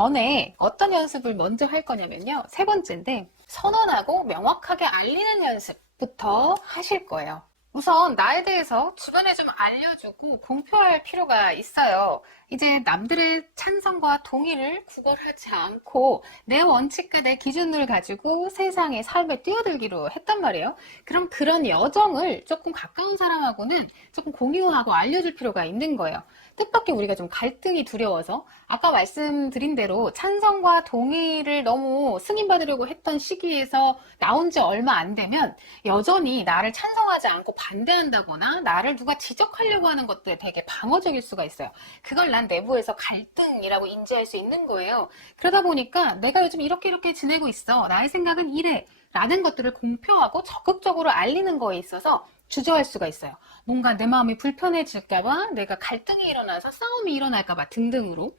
전에 어떤 연습을 먼저 할 거냐면요. 세 번째인데 선언하고 명확하게 알리는 연습부터 하실 거예요. 우선 나에 대해서 주변에 좀 알려주고 공표할 필요가 있어요. 이제 남들의 찬성과 동의를 구걸하지 않고 내 원칙과 내 기준을 가지고 세상의 삶에 뛰어들기로 했단 말이에요. 그럼 그런 여정을 조금 가까운 사람하고는 조금 공유하고 알려줄 필요가 있는 거예요. 뜻밖의 우리가 좀 갈등이 두려워서 아까 말씀드린 대로 찬성과 동의를 너무 승인받으려고 했던 시기에서 나온 지 얼마 안 되면 여전히 나를 찬성하지 않고 반대한다거나 나를 누가 지적하려고 하는 것들에 되게 방어적일 수가 있어요. 그걸 난 내부에서 갈등이라고 인지할 수 있는 거예요. 그러다 보니까 내가 요즘 이렇게 이렇게 지내고 있어. 나의 생각은 이래. 라는 것들을 공표하고 적극적으로 알리는 거에 있어서 주저할 수가 있어요. 뭔가 내 마음이 불편해질까봐, 내가 갈등이 일어나서 싸움이 일어날까봐 등등으로.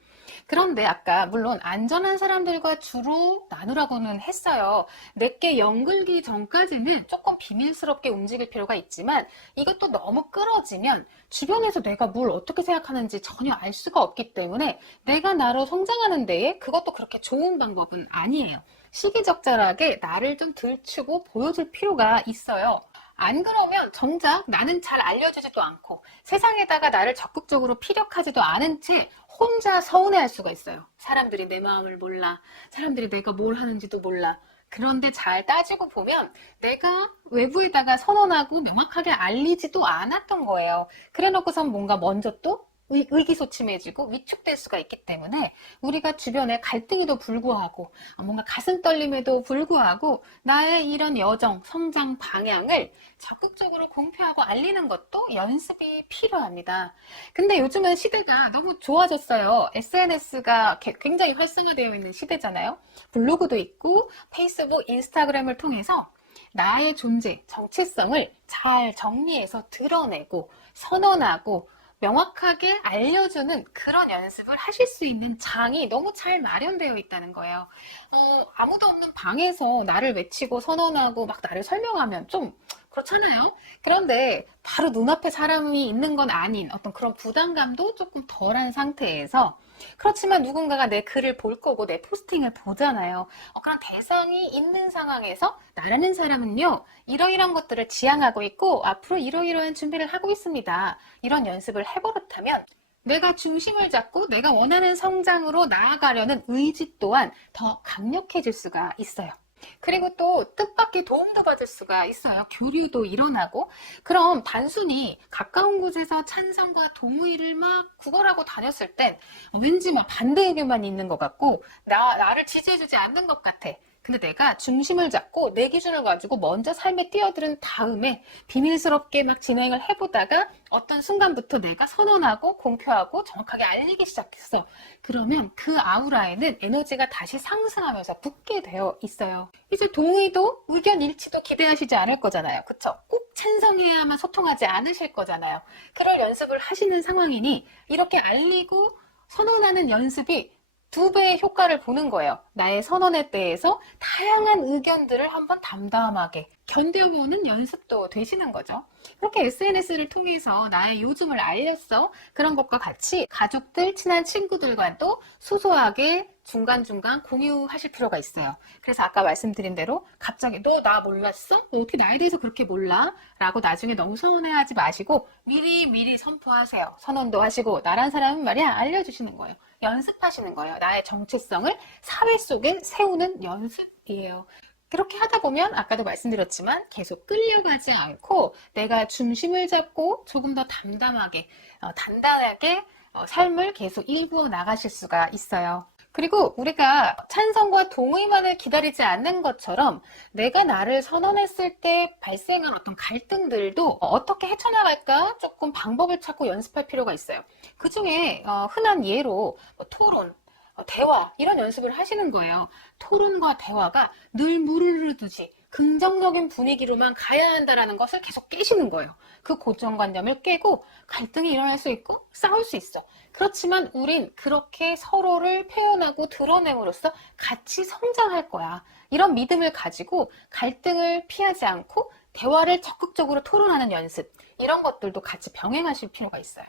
그런데 아까 물론 안전한 사람들과 주로 나누라고는 했어요. 내게 연글기 전까지는 조금 비밀스럽게 움직일 필요가 있지만 이것도 너무 끌어지면 주변에서 내가 뭘 어떻게 생각하는지 전혀 알 수가 없기 때문에 내가 나로 성장하는 데에 그것도 그렇게 좋은 방법은 아니에요. 시기적절하게 나를 좀 들추고 보여줄 필요가 있어요. 안 그러면 정작 나는 잘 알려주지도 않고 세상에다가 나를 적극적으로 피력하지도 않은 채 혼자 서운해할 수가 있어요. 사람들이 내 마음을 몰라. 사람들이 내가 뭘 하는지도 몰라. 그런데 잘 따지고 보면 내가 외부에다가 선언하고 명확하게 알리지도 않았던 거예요. 그래 놓고선 뭔가 먼저 또 의, 의기소침해지고 위축될 수가 있기 때문에 우리가 주변에 갈등에도 불구하고 뭔가 가슴 떨림에도 불구하고 나의 이런 여정, 성장 방향을 적극적으로 공표하고 알리는 것도 연습이 필요합니다. 근데 요즘은 시대가 너무 좋아졌어요. SNS가 굉장히 활성화되어 있는 시대잖아요. 블로그도 있고 페이스북, 인스타그램을 통해서 나의 존재, 정체성을 잘 정리해서 드러내고 선언하고 명확하게 알려주는 그런 연습을 하실 수 있는 장이 너무 잘 마련되어 있다는 거예요. 어, 아무도 없는 방에서 나를 외치고 선언하고 막 나를 설명하면 좀 그렇잖아요. 그런데 바로 눈앞에 사람이 있는 건 아닌 어떤 그런 부담감도 조금 덜한 상태에서 그렇지만 누군가가 내 글을 볼 거고 내 포스팅을 보잖아요. 어, 그런 대상이 있는 상황에서 나라는 사람은요, 이러이러한 것들을 지향하고 있고 앞으로 이러이러한 준비를 하고 있습니다. 이런 연습을 해버릇하면 내가 중심을 잡고 내가 원하는 성장으로 나아가려는 의지 또한 더 강력해질 수가 있어요. 그리고 또 뜻밖의 도움도 받을 수가 있어요. 교류도 일어나고. 그럼 단순히 가까운 곳에서 찬성과 동의를 막 구걸하고 다녔을 땐 왠지 막 반대 의견만 있는 것 같고, 나, 나를 지지해주지 않는 것 같아. 근데 내가 중심을 잡고 내 기준을 가지고 먼저 삶에 뛰어드는 다음에 비밀스럽게 막 진행을 해보다가 어떤 순간부터 내가 선언하고 공표하고 정확하게 알리기 시작했어. 그러면 그 아우라에는 에너지가 다시 상승하면서 붙게 되어 있어요. 이제 동의도 의견 일치도 기대하시지 않을 거잖아요. 그쵸? 꼭 찬성해야만 소통하지 않으실 거잖아요. 그럴 연습을 하시는 상황이니 이렇게 알리고 선언하는 연습이 두 배의 효과를 보는 거예요. 나의 선언에 대해서 다양한 의견들을 한번 담담하게 견뎌보는 연습도 되시는 거죠. 그렇게 SNS를 통해서 나의 요즘을 알렸어. 그런 것과 같이 가족들, 친한 친구들과도 소소하게 중간중간 공유하실 필요가 있어요. 그래서 아까 말씀드린 대로 갑자기 너 나 몰랐어? 너 어떻게 나에 대해서 그렇게 몰라? 라고 나중에 너무 서운해하지 마시고 미리 미리 선포하세요. 선언도 하시고 나란 사람은 말이야 알려주시는 거예요. 연습하시는 거예요. 나의 정체성을 사회 속에 세우는 연습이에요. 그렇게 하다 보면 아까도 말씀드렸지만 계속 끌려가지 않고 내가 중심을 잡고 조금 더 담담하게 어, 단단하게 어, 삶을 계속 일구어 나가실 수가 있어요. 그리고 우리가 찬성과 동의만을 기다리지 않는 것처럼 내가 나를 선언했을 때 발생한 어떤 갈등들도 어떻게 헤쳐나갈까 조금 방법을 찾고 연습할 필요가 있어요. 그 중에 어, 흔한 예로 뭐 토론, 어, 대화 이런 연습을 하시는 거예요. 토론과 대화가 늘 물을 흐르듯이 긍정적인 분위기로만 가야 한다라는 것을 계속 깨시는 거예요. 그 고정관념을 깨고 갈등이 일어날 수 있고 싸울 수 있어. 그렇지만 우린 그렇게 서로를 표현하고 드러냄으로써 같이 성장할 거야. 이런 믿음을 가지고 갈등을 피하지 않고 대화를 적극적으로 토론하는 연습. 이런 것들도 같이 병행하실 필요가 있어요.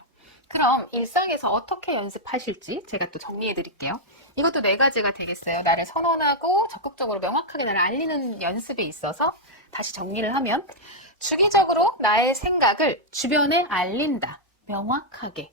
그럼 일상에서 어떻게 연습하실지 제가 또 정리해 드릴게요. 이것도 네 가지가 되겠어요. 나를 선언하고 적극적으로 명확하게 나를 알리는 연습에 있어서 다시 정리를 하면 주기적으로 나의 생각을 주변에 알린다. 명확하게.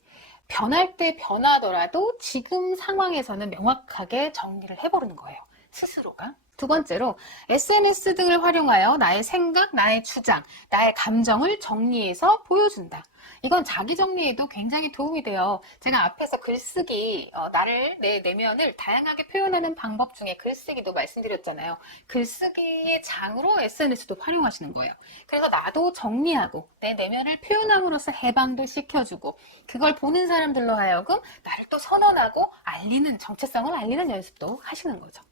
변할 때 변하더라도 지금 상황에서는 명확하게 정리를 해버리는 거예요. 스스로가. 두 번째로 SNS 등을 활용하여 나의 생각, 나의 주장, 나의 감정을 정리해서 보여준다. 이건 자기 정리에도 굉장히 도움이 돼요. 제가 앞에서 글쓰기, 어, 나를, 내 내면을 다양하게 표현하는 방법 중에 글쓰기도 말씀드렸잖아요. 글쓰기의 장으로 SNS도 활용하시는 거예요. 그래서 나도 정리하고 내 내면을 표현함으로써 해방도 시켜주고 그걸 보는 사람들로 하여금 나를 또 선언하고 알리는, 정체성을 알리는 연습도 하시는 거죠.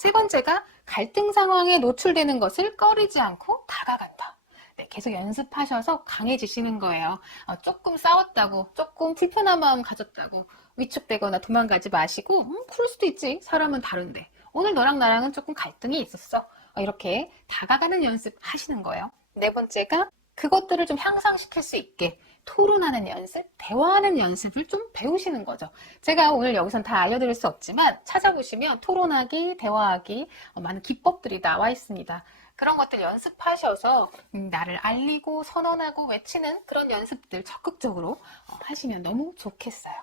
세 번째가 갈등 상황에 노출되는 것을 꺼리지 않고 다가간다. 네, 계속 연습하셔서 강해지시는 거예요. 어, 조금 싸웠다고, 조금 불편한 마음 가졌다고 위축되거나 도망가지 마시고, 음, 그럴 수도 있지. 사람은 다른데. 오늘 너랑 나랑은 조금 갈등이 있었어. 어, 이렇게 다가가는 연습 하시는 거예요. 네 번째가 그것들을 좀 향상시킬 수 있게 토론하는 연습, 대화하는 연습을 좀 배우시는 거죠. 제가 오늘 여기선 다 알려드릴 수 없지만 찾아보시면 토론하기, 대화하기 어, 많은 기법들이 나와 있습니다. 그런 것들 연습하셔서 음, 나를 알리고 선언하고 외치는 그런 연습들 적극적으로 어, 하시면 너무 좋겠어요.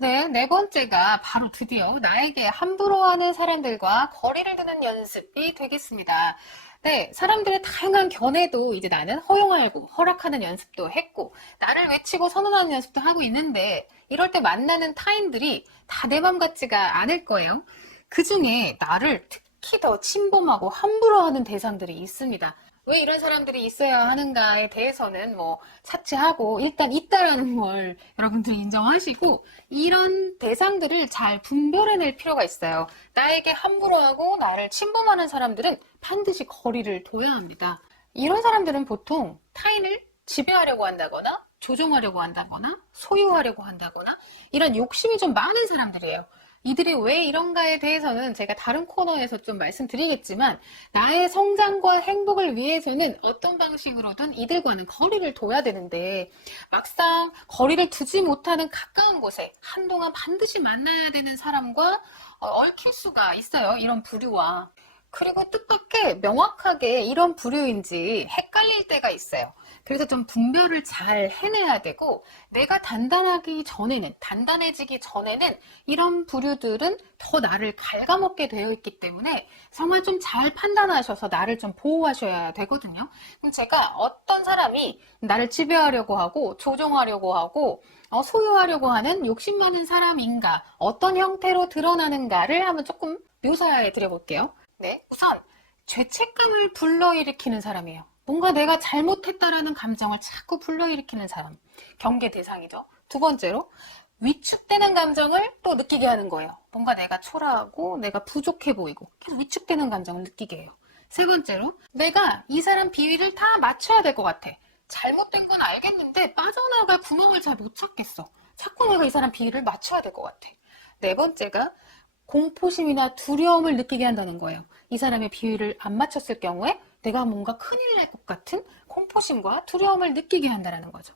네, 네 번째가 바로 드디어 나에게 함부로 하는 사람들과 거리를 두는 연습이 되겠습니다. 네, 사람들의 다양한 견해도 이제 나는 허용하고 허락하는 연습도 했고, 나를 외치고 선언하는 연습도 하고 있는데, 이럴 때 만나는 타인들이 다 내 맘 같지가 않을 거예요. 그 중에 나를 특히 더 침범하고 함부로 하는 대상들이 있습니다. 왜 이런 사람들이 있어야 하는가에 대해서는 뭐 차치하고 일단 있다라는 걸 여러분들이 인정하시고 이런 대상들을 잘 분별해낼 필요가 있어요. 나에게 함부로 하고 나를 침범하는 사람들은 반드시 거리를 둬야 합니다. 이런 사람들은 보통 타인을 지배하려고 한다거나 조종하려고 한다거나 소유하려고 한다거나 이런 욕심이 좀 많은 사람들이에요. 이들이 왜 이런가에 대해서는 제가 다른 코너에서 좀 말씀드리겠지만 나의 성장과 행복을 위해서는 어떤 방식으로든 이들과는 거리를 둬야 되는데 막상 거리를 두지 못하는 가까운 곳에 한동안 반드시 만나야 되는 사람과 어, 얽힐 수가 있어요. 이런 부류와. 그리고 뜻밖의 명확하게 이런 부류인지 헷갈릴 때가 있어요. 그래서 좀 분별을 잘 해내야 되고 내가 단단하기 전에는 단단해지기 전에는 이런 부류들은 더 나를 갉아먹게 되어 있기 때문에 정말 좀 잘 판단하셔서 나를 좀 보호하셔야 되거든요. 그럼 제가 어떤 사람이 나를 지배하려고 하고 조종하려고 하고 어, 소유하려고 하는 욕심 많은 사람인가 어떤 형태로 드러나는가를 한번 조금 묘사해 드려볼게요. 네, 우선 죄책감을 불러일으키는 사람이에요. 뭔가 내가 잘못했다라는 감정을 자꾸 불러일으키는 사람. 경계 대상이죠. 두 번째로, 위축되는 감정을 또 느끼게 하는 거예요. 뭔가 내가 초라하고 내가 부족해 보이고 계속 위축되는 감정을 느끼게 해요. 세 번째로, 내가 이 사람 비위를 다 맞춰야 될 것 같아. 잘못된 건 알겠는데 빠져나갈 구멍을 잘 못 찾겠어. 자꾸 내가 이 사람 비위를 맞춰야 될 것 같아. 네 번째가 공포심이나 두려움을 느끼게 한다는 거예요. 이 사람의 비위를 안 맞췄을 경우에 내가 뭔가 큰일 날 것 같은 공포심과 두려움을 느끼게 한다는 거죠.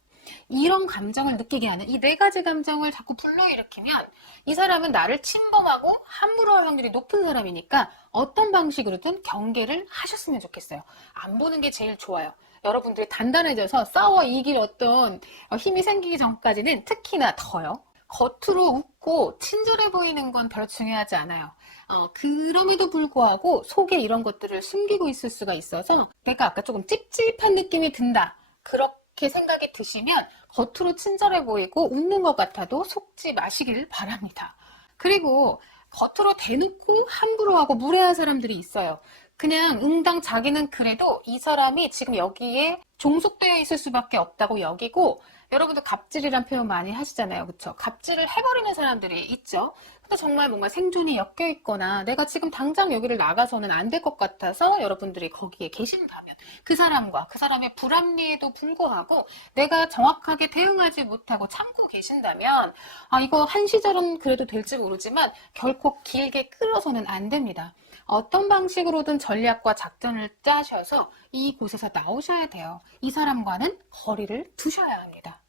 이런 감정을 느끼게 하는 이 네 가지 감정을 자꾸 불러일으키면 이 사람은 나를 침범하고 함부로 할 확률이 높은 사람이니까 어떤 방식으로든 경계를 하셨으면 좋겠어요. 안 보는 게 제일 좋아요. 여러분들이 단단해져서 싸워 이길 어떤 힘이 생기기 전까지는 특히나 더요. 겉으로 웃고 친절해 보이는 건 별로 중요하지 않아요. 어, 그럼에도 불구하고 속에 이런 것들을 숨기고 있을 수가 있어서 내가 아까 조금 찝찝한 느낌이 든다. 그렇게 생각이 드시면 겉으로 친절해 보이고 웃는 것 같아도 속지 마시길 바랍니다. 그리고 겉으로 대놓고 함부로 하고 무례한 사람들이 있어요. 그냥 응당 자기는 그래도 이 사람이 지금 여기에 종속되어 있을 수밖에 없다고 여기고 여러분도 갑질이란 표현 많이 하시잖아요. 그쵸? 갑질을 해버리는 사람들이 있죠. 근데 정말 뭔가 생존이 엮여 있거나 내가 지금 당장 여기를 나가서는 안 될 것 같아서 여러분들이 거기에 계신다면 그 사람과 그 사람의 불합리에도 불구하고 내가 정확하게 대응하지 못하고 참고 계신다면 아 이거 한 시절은 그래도 될지 모르지만 결코 길게 끌어서는 안 됩니다. 어떤 방식으로든 전략과 작전을 짜셔서 이곳에서 나오셔야 돼요. 이 사람과는 거리를 두셔야 합니다.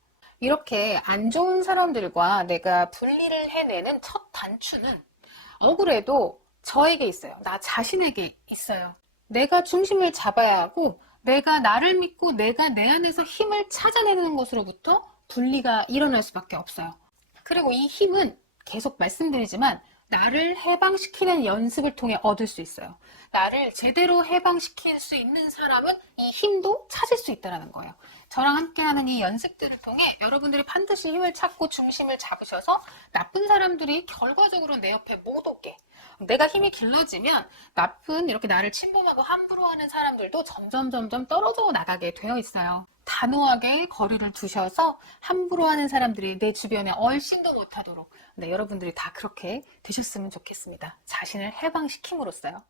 이렇게 안 좋은 사람들과 내가 분리를 해내는 첫 단추는 억울해도 저에게 있어요. 나 자신에게 있어요. 내가 중심을 잡아야 하고 내가 나를 믿고 내가 내 안에서 힘을 찾아내는 것으로부터 분리가 일어날 수밖에 없어요. 그리고 이 힘은 계속 말씀드리지만 나를 해방시키는 연습을 통해 얻을 수 있어요. 나를 제대로 해방시킬 수 있는 사람은 이 힘도 찾을 수 있다는 거예요. 저랑 함께하는 이 연습들을 통해 여러분들이 반드시 힘을 찾고 중심을 잡으셔서 나쁜 사람들이 결과적으로 내 옆에 못 오게 내가 힘이 길러지면 나쁜 이렇게 나를 침범하고 함부로 하는 사람들도 점점 점점 떨어져 나가게 되어 있어요. 단호하게 거리를 두셔서 함부로 하는 사람들이 내 주변에 얼씬도 못하도록 네, 여러분들이 다 그렇게 되셨으면 좋겠습니다. 자신을 해방시킴으로써요.